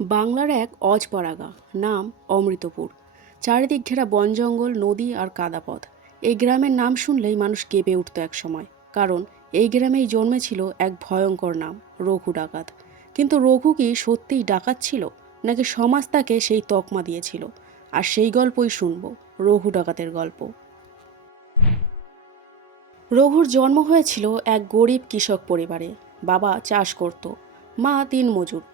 বাংলার এক অজপাড়াগা, নাম অমৃতপুর। চারিদিক ঘেরা বন জঙ্গল, নদী আর কাদাপথ। এই গ্রামের নাম শুনলেই মানুষ কেঁপে উঠত এক সময়, কারণ এই গ্রামেই জন্মেছিল এক ভয়ঙ্কর নাম, রঘু ডাকাত। কিন্তু রঘু কি সত্যিই ডাকাত ছিল, নাকি সমাজ তাকে সেই তকমা দিয়েছিল? আর সেই গল্পই শুনব, রঘু ডাকাতের গল্প। রঘুর জন্ম হয়েছিল এক গরিব কৃষক পরিবারে। বাবা চাষ করত, মা দিনমজুর।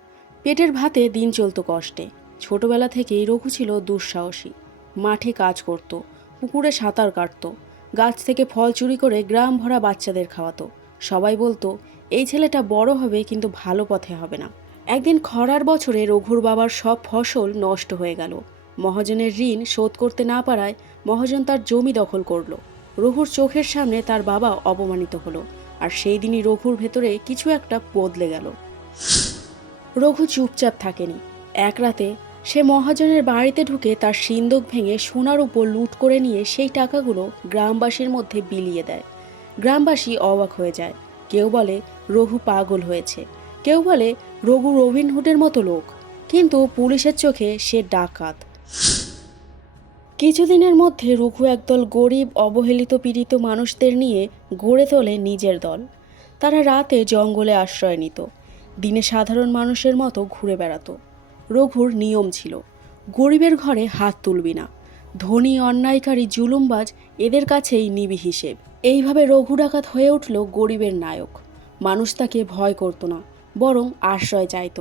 পেটের ভাতে দিন চলত কষ্টে। ছোটবেলা থেকেই রঘু ছিল দুঃসাহসী। মাঠে কাজ করত, পুকুরে সাঁতার কাটত, গাছ থেকে ফল চুরি করে গ্রাম ভরা বাচ্চাদের খাওয়াতো। সবাই বলতো, এই ছেলেটা বড় হবে কিন্তু ভালো পথে হবে না। একদিন খরার বছরে রঘুর বাবার সব ফসল নষ্ট হয়ে গেল। মহাজনের ঋণ শোধ করতে না পারায় মহাজন তার জমি দখল করলো। রঘুর চোখের সামনে তার বাবা অপমানিত হলো, আর সেই দিনই রঘুর ভেতরে কিছু একটা বদলে গেল। রঘু চুপচাপ থাকেনি। এক রাতে সে মহাজনের বাড়িতে ঢুকে তার সিন্দুক ভেঙে সোনার উপর লুট করে নিয়ে সেই টাকাগুলো গ্রামবাসীর মধ্যে বিলিয়ে দেয়। গ্রামবাসী অবাক হয়ে যায়। কেউ বলে রঘু পাগল হয়েছে, কেউ বলে রঘু রবিনহুডের মতো লোক, কিন্তু পুলিশের চোখে সে ডাকাত। কিছুদিনের মধ্যে রঘু একদল গরিব, অবহেলিত, পীড়িত মানুষদের নিয়ে গড়ে তোলে নিজের দল। তারা রাতে জঙ্গলে আশ্রয় নিত, দিনে সাধারণ মানুষের মতো ঘুরে বেড়াতো। রঘুর নিয়ম ছিল, গরিবের ঘরে হাত তুলবি না। ধনী, অন্যায়কারী, জুলুমবাজ এদের কাছেই নিবি হিসেব। এইভাবে রঘু ডাকাত হয়ে উঠল গরিবের নায়ক। মানুষ তাকে ভয় করত না, বরং আশ্রয় চাইত।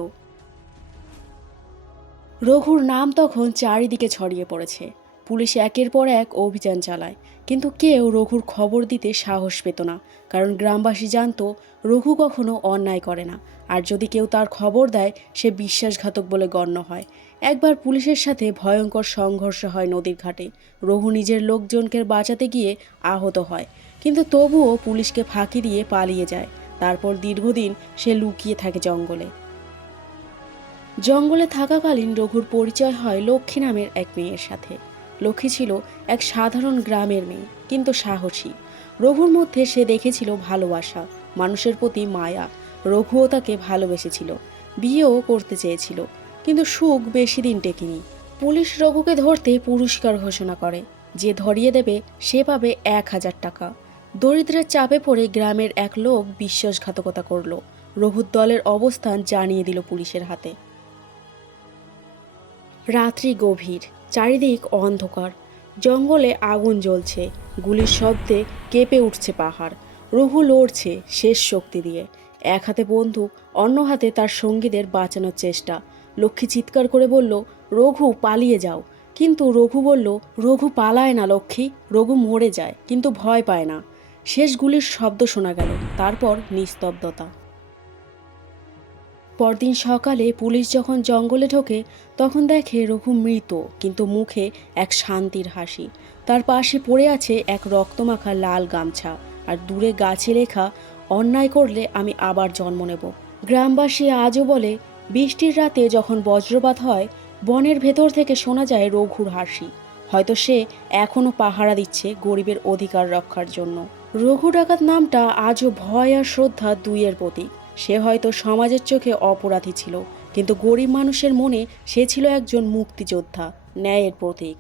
রঘুর নাম তখন চারিদিকে ছড়িয়ে পড়েছে। পুলিশ একের পর এক অভিযান চালায়, কিন্তু কেউ রঘুর খবর দিতে সাহস পেত না, কারণ গ্রামবাসী জানতো রঘু কখনো অন্যায় করে না, আর যদি কেউ তার খবর দেয় সে বিশ্বাসঘাতক বলে গণ্য হয়। একবার পুলিশের সাথে ভয়ঙ্কর সংঘর্ষ হয় নদীর ঘাটে। রঘু নিজের লোকজনকে বাঁচাতে গিয়ে আহত হয়, কিন্তু তবুও পুলিশকে ফাঁকি দিয়ে পালিয়ে যায়। তারপর দীর্ঘদিন সে লুকিয়ে থাকে জঙ্গলে। জঙ্গলে থাকাকালীন রঘুর পরিচয় হয় লক্ষ্মী নামের এক মেয়ের সাথে। লক্ষ্মী ছিল এক সাধারণ গ্রামের মেয়ে, কিন্তু সাহসী। রঘুর মধ্যে সে দেখেছিল ভালোবাসা, মানুষের প্রতি মায়া। রঘুও তাকে ভালোবেসেছিল, বিয়েও করতে চেয়েছিল, কিন্তু সুখ বেশি দিন টেকেনি। পুলিশ রঘুকে ধরতে পুরস্কার ঘোষণা করে, যে ধরিয়ে দেবে সে পাবে 1000 টাকা। দরিদ্রের চাপে পড়ে গ্রামের এক লোক বিশ্বাসঘাতকতা করল। রঘুর দলের অবস্থান জানিয়ে দিল পুলিশের হাতে। রাত্রি গভীর, চারিদিক অন্ধকার। জঙ্গলে আগুন জ্বলছে, গুলির শব্দে কেঁপে উঠছে পাহাড়। রঘু লড়ছে শেষ শক্তি দিয়ে, এক হাতে বন্দুক, অন্য হাতে তার সঙ্গীদের বাঁচানোর চেষ্টা। লক্ষ্মী চিৎকার করে বলল, রঘু পালিয়ে যাও। কিন্তু রঘু বলল, রঘু পালায় না লক্ষ্মী, রঘু মরে যায় কিন্তু ভয় পায় না। শেষ গুলির শব্দ শোনা গেল, তারপর নিস্তব্ধতা। পরদিন সকালে পুলিশ যখন জঙ্গলে ঢোকে, তখন দেখে রঘু মৃত, কিন্তু মুখে এক শান্তির হাসি। তার পাশে পড়ে আছে এক রক্তমাখা লাল গামছা, আর দূরে গাছে লেখা, অন্যায় করলে আমি আবার জন্ম নেব। গ্রামবাসী আজও বলে, বৃষ্টির রাতে যখন বজ্রপাত হয়, বনের ভেতর থেকে শোনা যায় রঘুর হাসি। হয়তো সে এখনও পাহারা দিচ্ছে গরিবের অধিকার রক্ষার জন্য। রঘু ডাকাত নামটা আজও ভয় আর শ্রদ্ধা দুইয়ের প্রতীক। সে হয়তো সমাজের চোখে অপরাধী ছিল, কিন্তু গরিব মানুষের মনে সে ছিল একজন মুক্তিযোদ্ধা, ন্যায়ের প্রতীক।